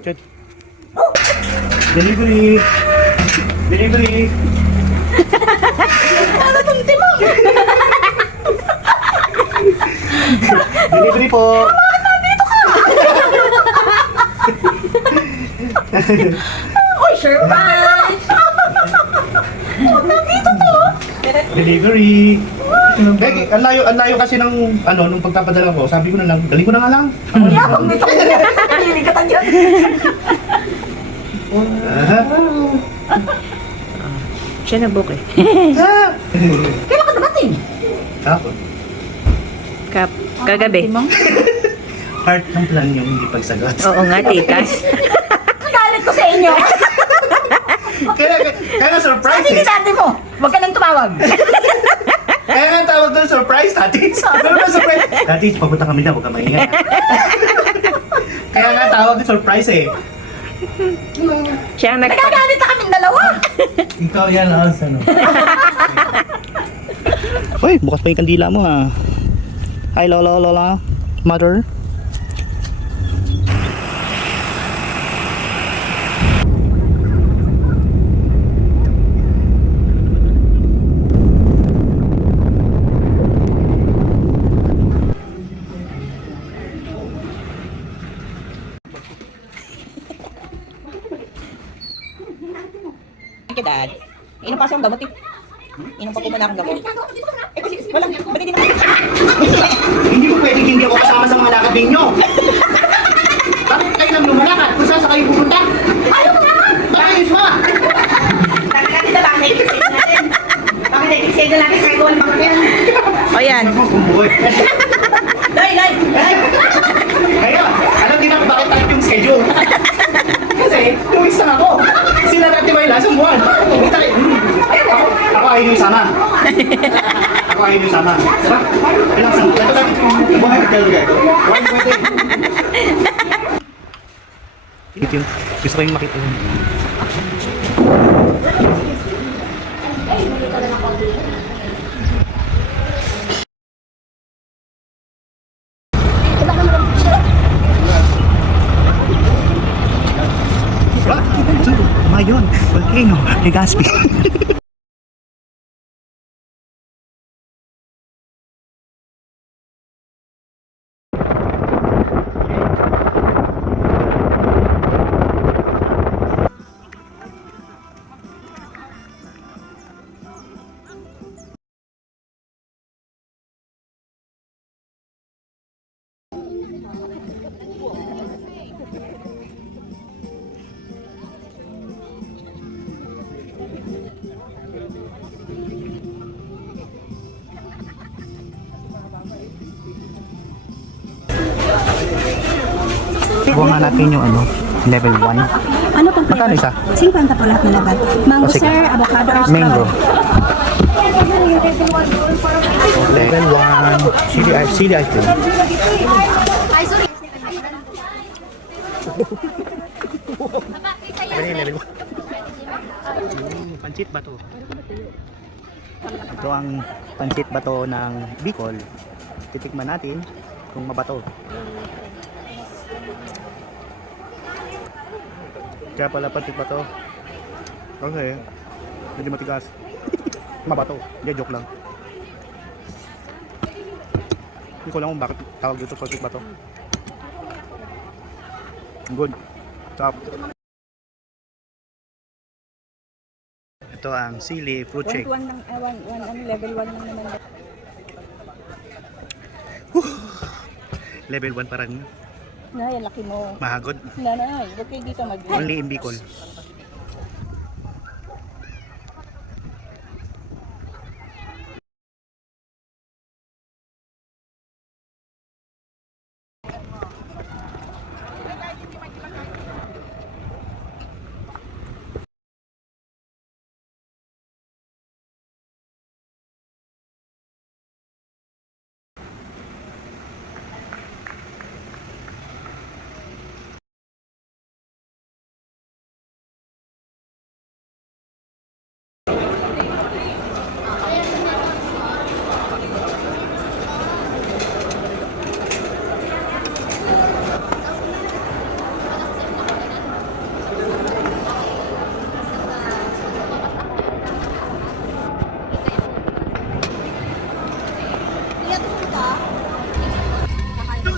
Chat. Delivery. Delivery. Ano itong timang? Delivery po. Uy, surprise! Nandito to. Delivery. Ang layo kasi ng nung pagpapadala ko. Sabi ko na lang, dali ko na nga lang. Yakap nito. Hindi ka tagyan. Siya na-book eh. Kailan ka dumating? Tapos, Kagabi. part ng plan yung hindi pagsagot. Oo nga, tikas. Nagalit ko sa inyo. Kaya nga surprise Sabi ni eh. dati mo, huwag ka nang tumawag. Kaya nga tawag doon surprise, Tati. Ano ba surprise? Tati, papunta kami na, huwag ka maingay. Kaya nga tawag doon surprise eh. Siya ang Nagagalit na kaming dalawa. Ikaw yan, Alsa, no? Uy, bukas pa yung kandila mo ha. Hi, Lola, Mother. Thank you, Dad. Inom pa siyang gamot eh. Inom pa po muna akong gamot. Eh kasi wala, ba't hindi naman? Hindi mo pwedeng hindi ako kasama sa mga lakad ninyo. Bakit kayo lang lumalakad? Kung saan sa kayo pupunta? Ayaw ko naman! Ayos mo! Natin na bakit i-save natin? Bakit i-save na natin kay Gold Macron? O yan. Kumbuhay. Day! Kaya, alam din ako bakit type yung schedule. Kasi, 2 weeks na ako. Sila natin may lasang buwan. Ako ayaw yung sama. Ako ayaw yung sama. Diba? Ilang sa... Ito natin. Buhay ka talaga ito. Buhay pwede. Ito yung gusto ko yung makita yun. Mayon, volcano, Legazpi. Buwan nga natin yung level 1. Ano pang Magkano isa? 50 po lahat na laban. Mango O, sige. sir, avocado or Mango. strawberry. Level 1. Chili ice cream. Ano yung level 1? Pancit bato. Ito ang pancit bato ng Bicol. Titikman natin kung mabato. Kaya pala pancit bato. Okay. Medyo matigas. Mabato. Hindi, joke lang. Hindi ko lang kung bakit tawag dito pancit bato. Good. Top. Ito ang sili fruit shake. Level 1 lang naman. Level 1 pa rin. Nay, laki mo. Mahagod. Nanay, huwag kayo dito mag- Only in Bicol.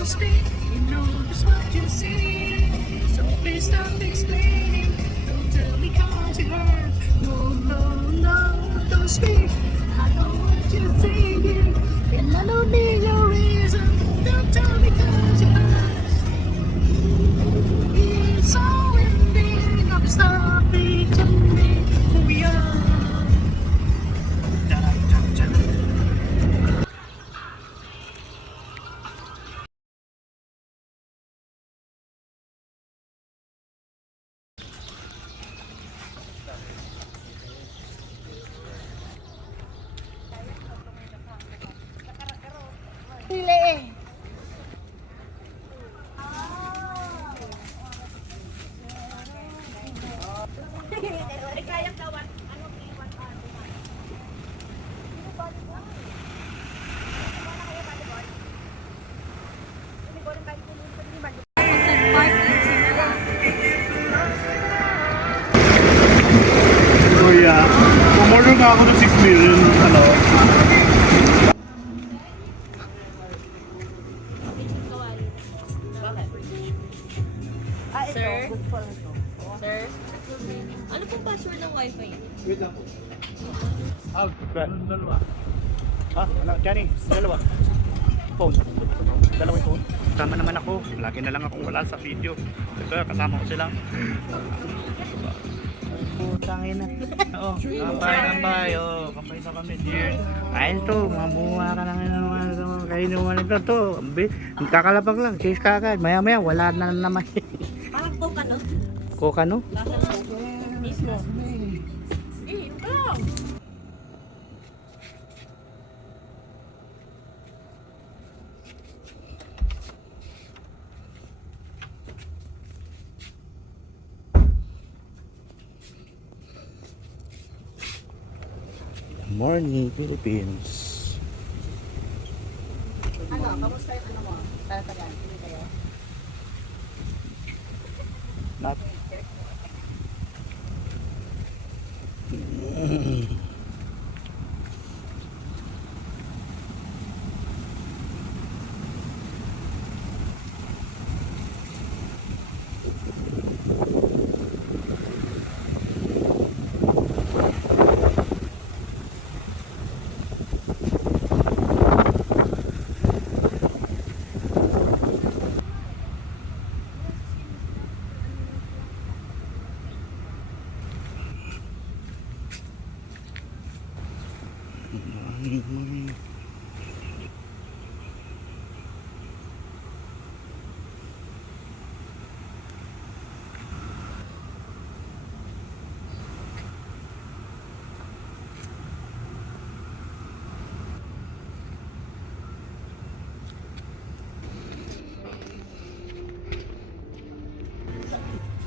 don't speak, you know just what you see. So please stop explaining, don't tell me cause it hurts. No, no, no, don't speak, I know what you're thinking, and I don't need your reason. Don't tell me cause it hurts. It's all ending, I'm sorry to me who we are. Kuya, umorder nga ako ng 6 million, ano? Sir? Sir? Ano pong password ng wifi niya? Wait lang po. Dalawa. Ano, Johnny, dalawa. Phone. Dalawa yung phone. Kasama naman ako. Lagi na lang akong wala sa video. Ito, kasama ko sila. Putangin na. Oo, kampay. Oo, kampay sa kami, dear. Ayun to, mga bunga ka lang kayo naman ito. To, kakalapag lang. Chase ka agad. Maya-maya, wala na naman. Parang coke ano? Coke ano? Mismo. Morning, Philippines. Ano? Kamusta yung ano mo? Tagal. Hindi kayo? Not.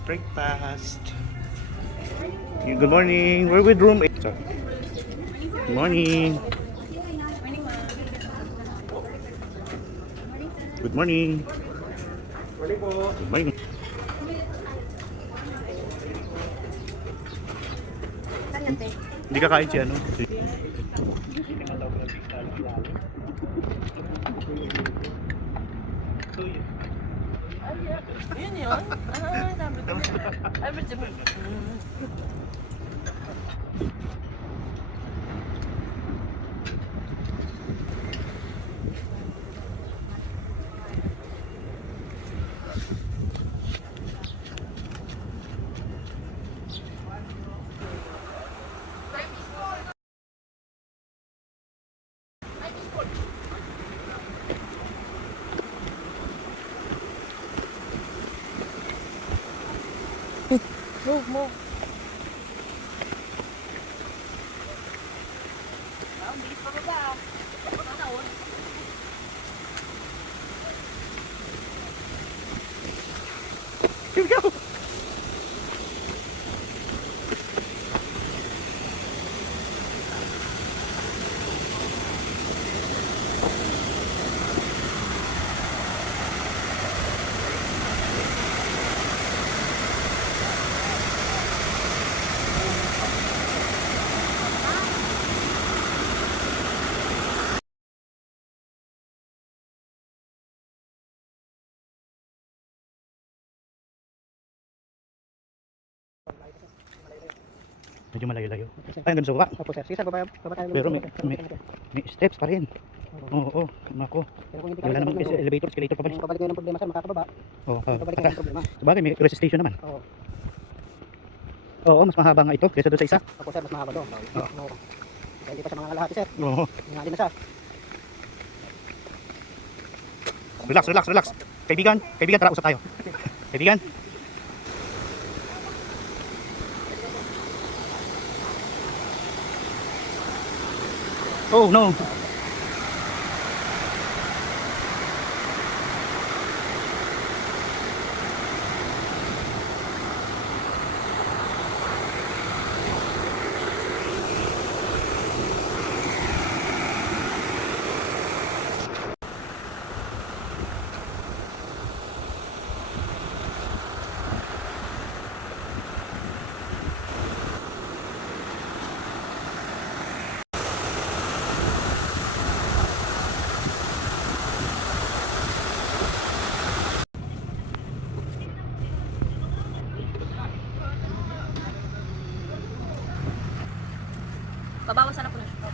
Breakfast. Good morning. We're with room 8. Good morning. Good morning. Good morning. Hindi ka kain si ano? Yun yun? Dami. Move. Ang bilis pa ba? Here we go. Medyo malayo-layo. Ay, hanggang sa baba. Opo sir. Sige sir, baba tayo. Pero may steps pa rin. Oo, nako. Pero kung hindi Wala namang elevator, escalator pa ba? Kung pabalik kayo ng problema sir, makakababa. Oo. Pabalik kayo ng problema. Sabagay, may rest station naman. Oo. Oo, mas mahaba nga ito kaysa doon sa isa. Opo sir, mas mahaba doon. Oo. Kaya hindi pa siya mga kalahati sir. Oo. Hingali na siya. Relax. Kaibigan, tara usap tayo. Kaibigan. Oh no. Babawasan na po na siya.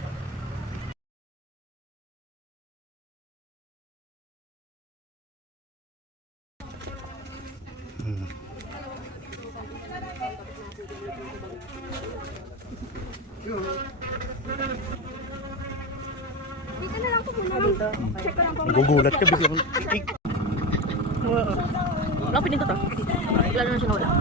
Dito na lang po muna. Check ko lang po. Nagugulat ka biglang. Wala po dito to. Wala na siya nawala.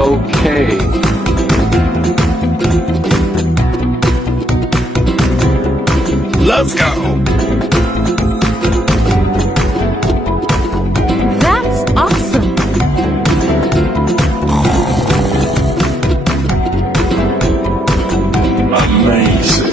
Okay. Let's go. That's awesome. Amazing.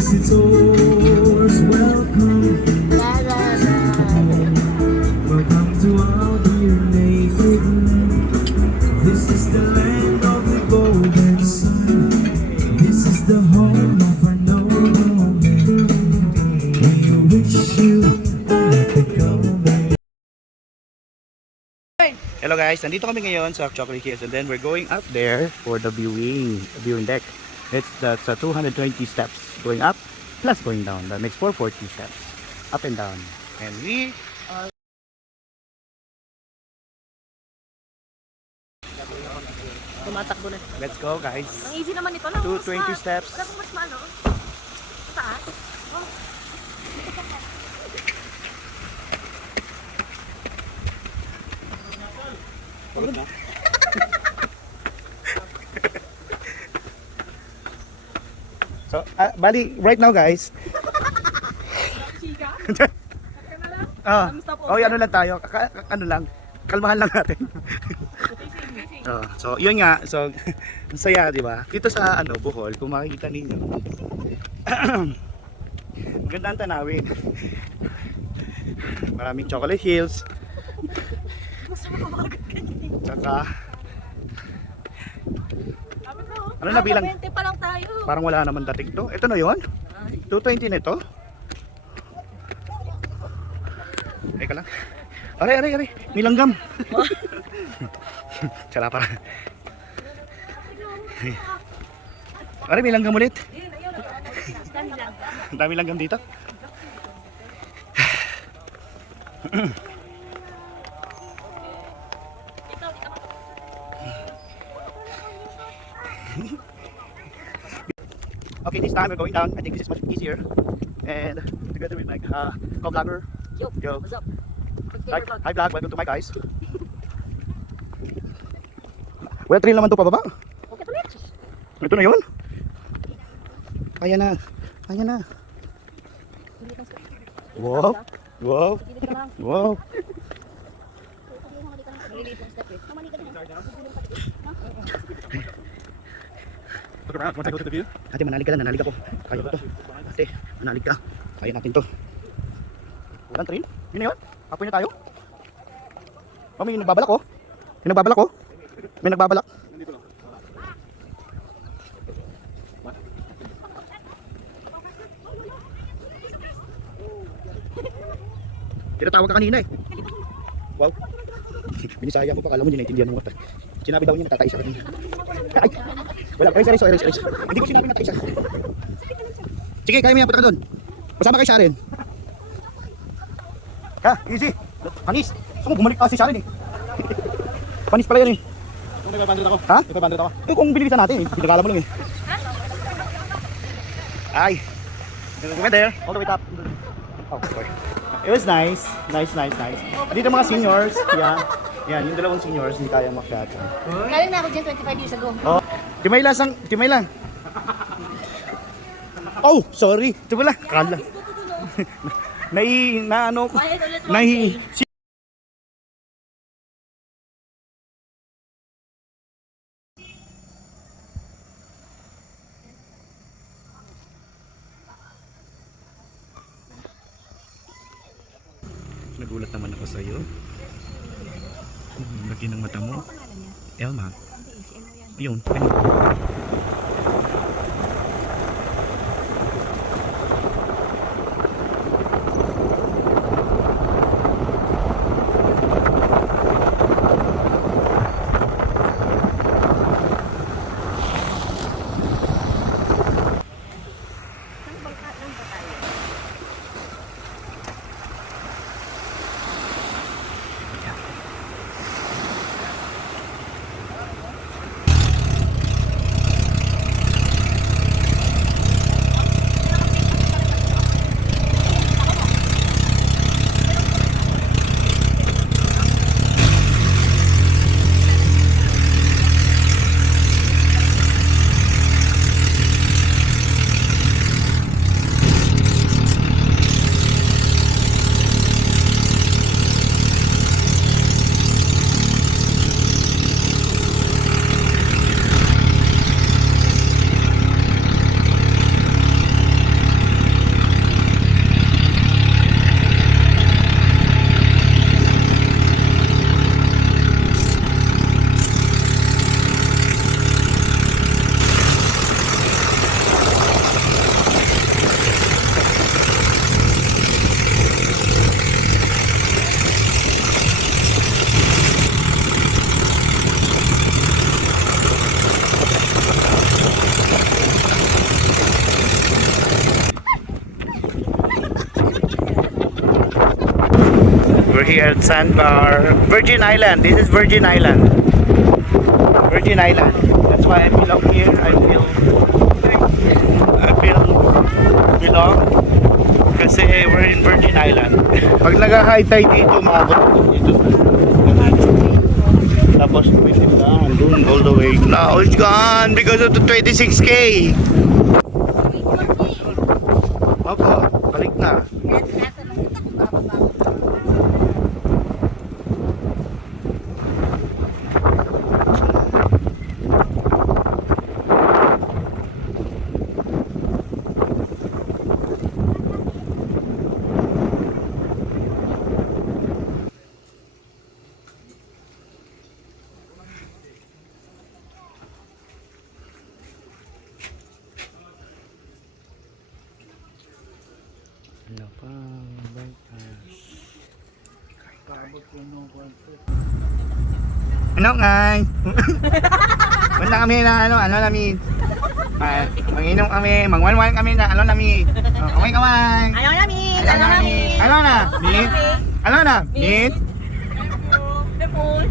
Visitors, welcome. Welcome to our dear native land. This is the land of the golden sun. This is the home of our noble men. We wish you a happy comeback. Hello guys, nandito kami ngayon sa Chocolate Hills and then we're going up there for the viewing deck. That's 220 steps going up plus going down. That makes 440 steps up and down. And we are Tumatakbo na. let's go guys. Ang easy naman ito, no? 220 steps. Dapat mas maano? Saan? Oh. So, bali, right now guys. Ano lang tayo, ano lang, kalmahan lang natin. So, yun nga, so, ang saya, di ba? Dito sa, Bohol, kung makikita ninyo, maganda ang tanawin. Maraming chocolate hills. Tsaka, ano na bilang? 20 pa lang tayo. Parang wala naman dating to. Ito na yun? 220 na ito? Teka lang. Aray. May langgam. Tsala para. Aray, may langgam ulit. Ang dami langgam dito. Okay, this time we're going down. I think this is much easier. And together with my co-vlogger. Yo. What's up? Hi vlog, welcome to my guys. Well, trail naman to pababa. Ito na yun. Kaya na. Kaya na. Wow. Wow. Wow. Look around, once I go to the view. Ate, manalig ka lang, nanalig ako. Kaya ko to. Ate, manalig ka. Kaya natin to. Walang trail? Yun na yun? Apoy na tayo? Oh, may nagbabalak oh. May nagbabalak oh. May nagbabalak. Tinatawag ka kanina eh. Wow. Binisaya ko pa, kala mo hindi naintindihan ng mata. Sinabi daw niya natatay siya kanina. Ay! Wala, erase. Hindi ko sinabi natatay siya. Sige, kaya mo yan, punta ka doon. Masama kay Sharon. Ha, easy. Panis. Gusto mo bumalik pa si Sharon eh. Panis pala yan eh. Kung may 500 ako. Ha? May 500 ako. Eh kung bilisan natin eh, pinagala mo lang eh. Ay. We went there, all the way top. Oh, sorry. It was nice. Nice. Dito mga seniors, yan. Yan, yung dalawang seniors, hindi kaya makyat. Galing na ako dyan 25 years ago. Oh, timay lang. Oh, sorry. Ito pala, kala. Nagulat naman ako sa iyo. Laki ng mata mo. Elma. Yun. We're here at Sandbar, Virgin Island. This is Virgin Island. Virgin Island. That's why I belong here. I feel belong kasi we're in Virgin Island. Pag nag-high tide dito, maabot dito. Tapos may tindahan doon all the way. Now it's gone because of the 26K. Opo, balik na. Ano pa? Ano ngay? Wala kami na ano namin. Manginom kami, mangwan-wan kami na ano namin. Okay kawan. Ano namin? Ano na? Meet? Ano na? Meet? The pool.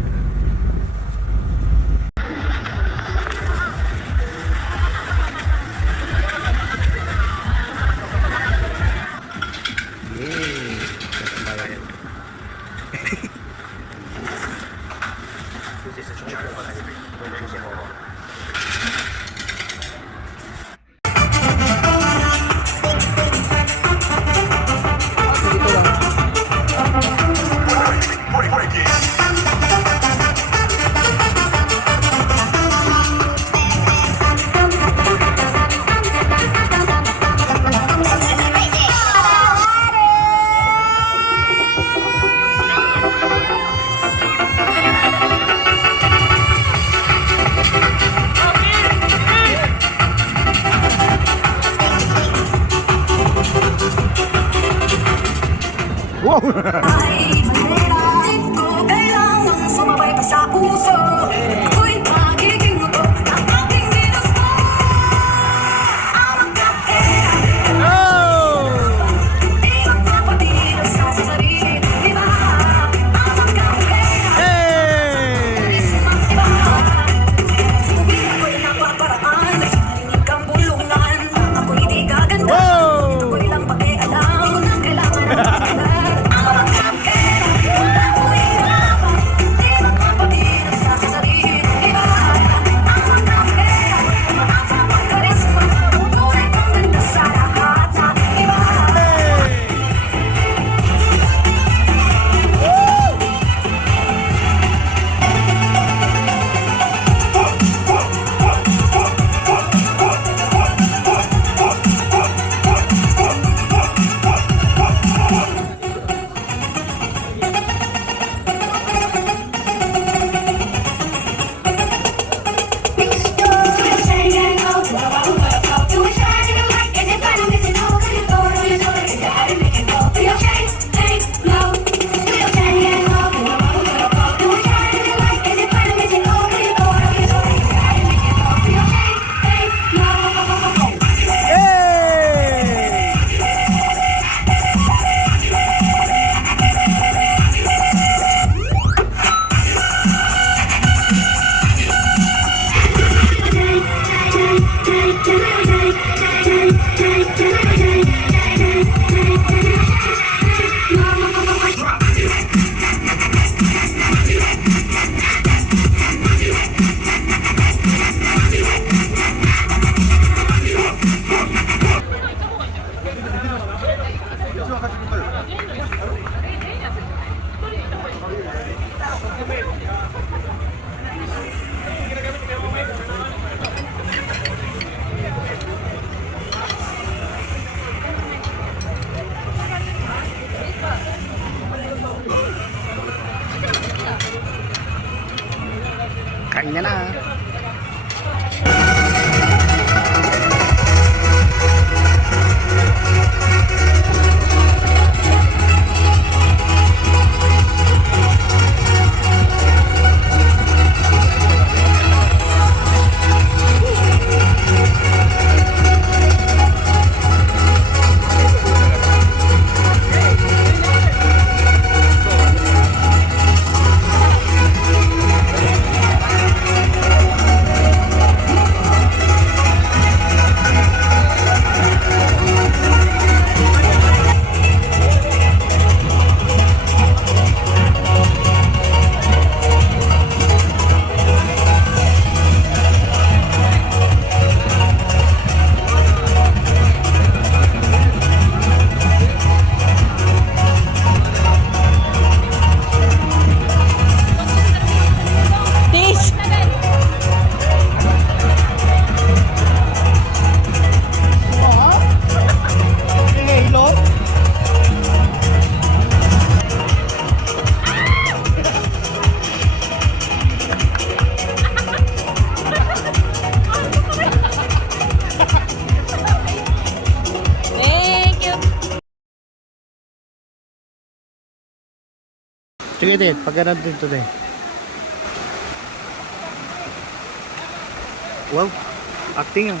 Wow! Ay, manera, ko kailangang sumabay pa sa puso. Ako'y magiging muto ng aking ginusto. Ang magkapera, di magpapatid sa sarili. Iba, ang magkapera, isipang iba. Subukin ako'y napaparaan, narinig ang bulungan. Ako'y di gaganda, ako'y lang pakialam. Kailangan ng salat. Ang magkapera, ako'y hirapan. Di magpapatid sa sarili. Iba, ang magkapera, ang pagkarisma. Tunay kang ganda sa lahat na iba. Kain na na. Tis! Halo? Thank you! Sige din, pag ganun din today. Wow, acting yun.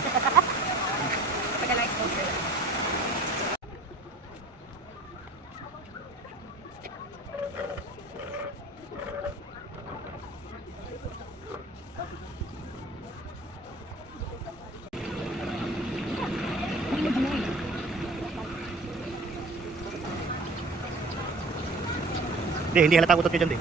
Hindi halata utot nyo dyan, di.